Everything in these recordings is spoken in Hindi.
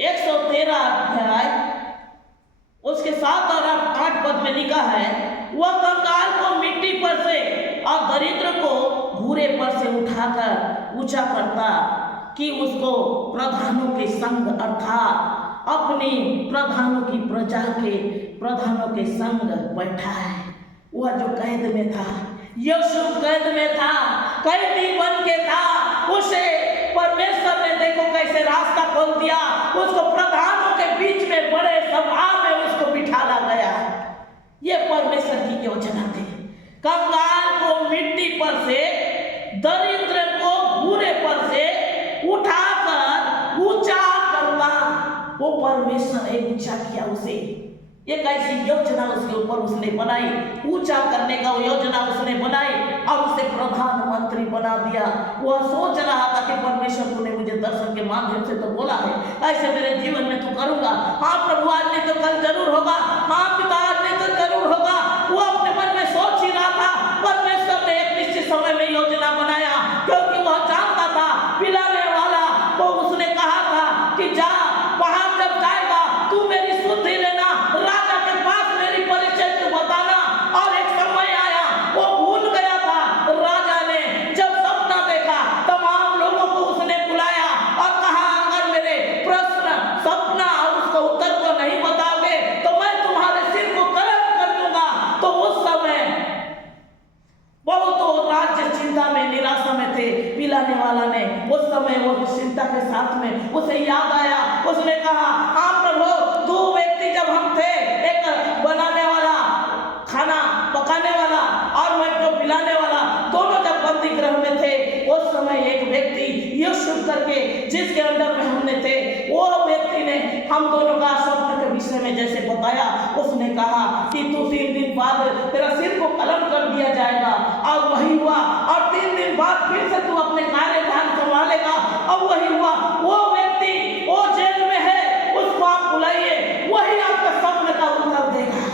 113 अध्याय उसके 7 और 8 पद में लिखा है, वह कंगाल को मिट्टी पर से और दरिद्र को भूरे पर से उठाकर ऊंचा करता कि उसको प्रधानों के संग अर्थात अपनी प्रधानों की प्रजा के प्रधानों के संग बैठा है। वह जो कैद में था, यूसुफ कैद में था, कैदी बन के था, उसे परमेश्वर ने देखो कैसे रास्ता खोल दिया, उसको प्रधानों के बीच में बड़े सभा में उसको बिठाला गया। ये परमेश्वर की योजना थी। कंगाल को मिट्टी पर से, दरिद्र को भूरे पर से उठाकर ऊंचा करना, वो परमेश्वर ने ऊंचा किया उसे। एक ऐसी योजना उसके ऊपर उसने बनाई, ऊंचा करने का योजना उसने बनाई और उसे प्रधानमंत्री बना दिया। वह सोच रहा था कि परमेश्वर तूने मुझे दर्शन के माध्यम से तो बोला है, ऐसे मेरे जीवन में तू करूंगा। हाँ प्रभु, आज नहीं तो कल जरूर होगा। हाँ पिता, आज नहीं तो जरूर होगा। वो अपने मन में सोच ही रहा था। परमेश्वर ने एक निश्चित समय में योजना बनाया, क्योंकि वह जानता था पिलाने वाला को उसने कहा था कि जा, पहाड़ जब जाएगा तू मेरी सुध ही लेना, राजा के पास मेरी परिचय तू बताना। और एक समय आया, वो भूल गया था। राजा ने जब सपना देखा, तमाम लोगों को उसने बुलाया और कहा, अगर मेरे प्रश्न, सपना और उसका उत्तर को नहीं बताओगे तो मैं तुम्हारे सिर को कलम कर दूंगा। तो उस समय बहुत राज्य चिंता में, निराशा में थे। पिलाने वाला ने उस समय वो चिंता के साथ में उसे याद आया। उसने कहा, हाँ प्रभु, 2 व्यक्ति जब हम थे, एक बनाने वाला, खाना पकाने वाला और मैं जो पिलाने वाला, दोनों जब बंदी गृह में थे, उस समय एक व्यक्ति यूसुफ करके जिसके अंडर में हमने थे, वो व्यक्ति ने हम दोनों का स्वप्न के विषय में जैसे बताया, उसने कहा कि तू 3 दिन बाद तेरा सिर को कलम कर दिया जाएगा। और वही हुआ। और 3 दिन बाद फिर से तू अपने कार्य ध्यान संभालेगा। और वही हुआ। वो व्यक्ति वो जेल में है, उसको आप बुलाइए, वही आपका स्वप्न का उत्तर देगा।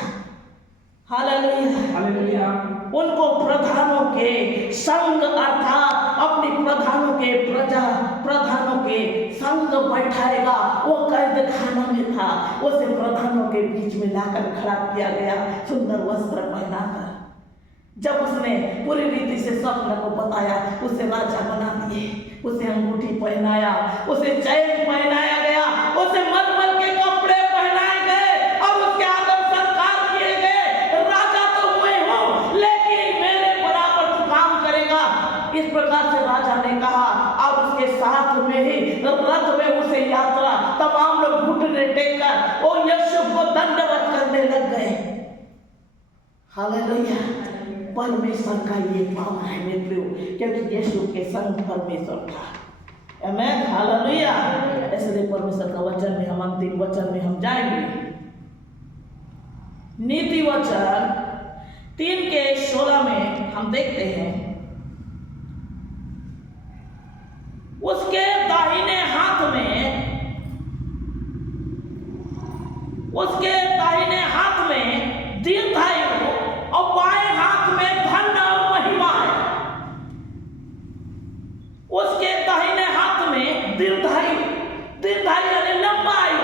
Hallelujah, hallelujah. उनको प्रधानों के संग अर्थात अपनी प्रधानों के प्रजा, प्रधानों के संग बैठाएगा। वो कैद खाना में था, उसे प्रधानों के बीच में लाकर खड़ा किया गया, सुंदर वस्त्र पहनाकर। जब उसने पूरी रीति से स्वप्न को बताया, उसे राजा बना दिए, उसे अंगूठी पहनाया, उसे चैन पहनाया गया, उसे मलमल के कपड़े पहनाए गए और उसके आदर सत्कार किए गए। राजा तो मैं हूँ, लेकिन मेरे बराबर तू काम करेगा, इस प्रकार से राजा ने कहा। और उसके साथ में ही रथ में उसे यात्रा, तमाम लोग घुटने टेक कर वो यूसुफ को दंडवत करने लग गए। हालेलुया। परमेश्वर का ये पावन है मित्रों, क्योंकि यीशु के संग परमेश्वर था। आमीन, हालेलुया। इसलिए परमेश्वर का वचन में हम अंतिम वचन में हम जाएंगे। नीति वचन 3:16 में हम देखते हैं, उसके दाहिने हाथ में, उसके दाहिने हाथ में दीर्घायु और बाएं हाथ में धन और महिमा है। उसके दाहिने हाथ में दीर्घायु, दीर्घायु यानी लंबा आयु।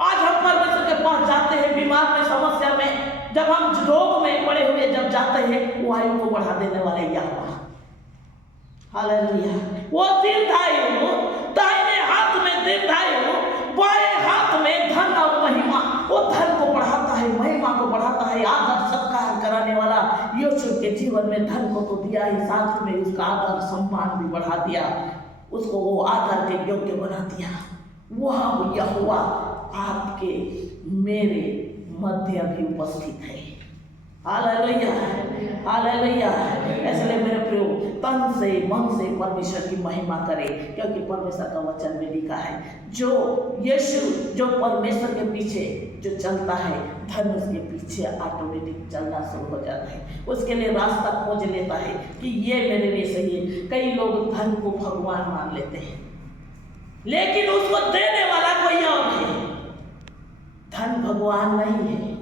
आज हम परमेश्वर के पास जाते हैं बीमार में, समस्या में, जब हम रोग में पड़े हुए जब जाते हैं, वो आयु को बढ़ा देने वाले यहोवा। हालेलुया। वो दीर्घायु, दाहिने हाथ में दीर्घायु, बाएं हाथ में धन और महिमा। वो धन को बढ़ाता है, महिमा को बढ़ाता है, आदर सत्कार कराने वाला। यूसुफ के जीवन में धन को तो दिया ही, साथ में उसका आदर सम्मान भी बढ़ा दिया, उसको वो आदर के योग्य बना दिया। वह यहोवा आपके मेरे मध्य भी उपस्थित है। Hallelujah, hallelujah. इसलिए मेरे प्रियो, तन से मन से परमेश्वर की महिमा करें, क्योंकि परमेश्वर का वचन में लिखा है, जो यीशु, जो परमेश्वर के पीछे जो चलता है, धन उसके पीछे ऑटोमेटिक चलना शुरू हो जाता है। उसके लिए रास्ता खोज लेता है कि ये मेरे लिए सही है। कई लोग धन को भगवान मान लेते हैं, लेकिन उसको देने वाला कोई और है। धन भगवान नहीं है,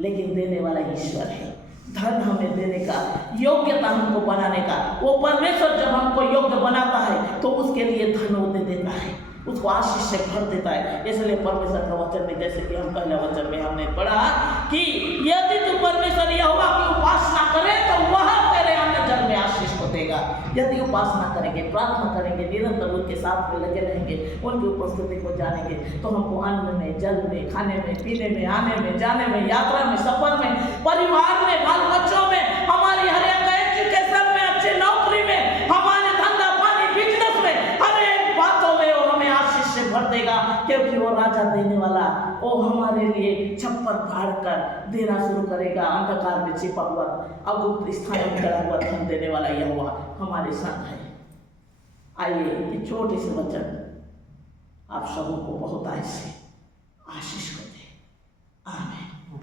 लेकिन देने वाला ईश्वर है। धन हमें देने का, योग्यता हमको बनाने का, वो परमेश्वर जब हमको योग्य बनाता है तो उसके लिए धन वो दे देता है। उसको आशीष से भर देता है। इसलिए परमेश्वर का वचन में, जैसे कि हम पहले वचन में हमने पढ़ा कि यदि तू परमेश्वर यहोवा की उपासना करे तो वह तेरे अन्न जल में आशीष को देगा। यदि उपासना करेंगे, प्रार्थना करेंगे, निरंतर उनके साथ में लगे रहेंगे, उनकी उपस्थिति को जानेंगे, तो हमको अन्न में, जल में, खाने में, पीने में, आने में, जाने में, यात्रा में, सफर में, परिवार में, बाल बच्चों में, हमारी हर एक एजुकेशन में, अच्छी नौकरी में, हमारे धंधा पानी बिजनेस में, हर एक बातों में वो हमें आशीष से भर देगा, क्योंकि वो राजा देने वाला, वो हमारे लिए छप्पर फाड़ कर देना शुरू करेगा। अंधकार में छिपा हुआ, अगुप्त स्थान में गड़ा हुआ धन देने वाला यहोवा हमारे साथ है। आइए ये छोटे से वचन आप सबों को बहुत ऐसे आशीष को दे। आमीन।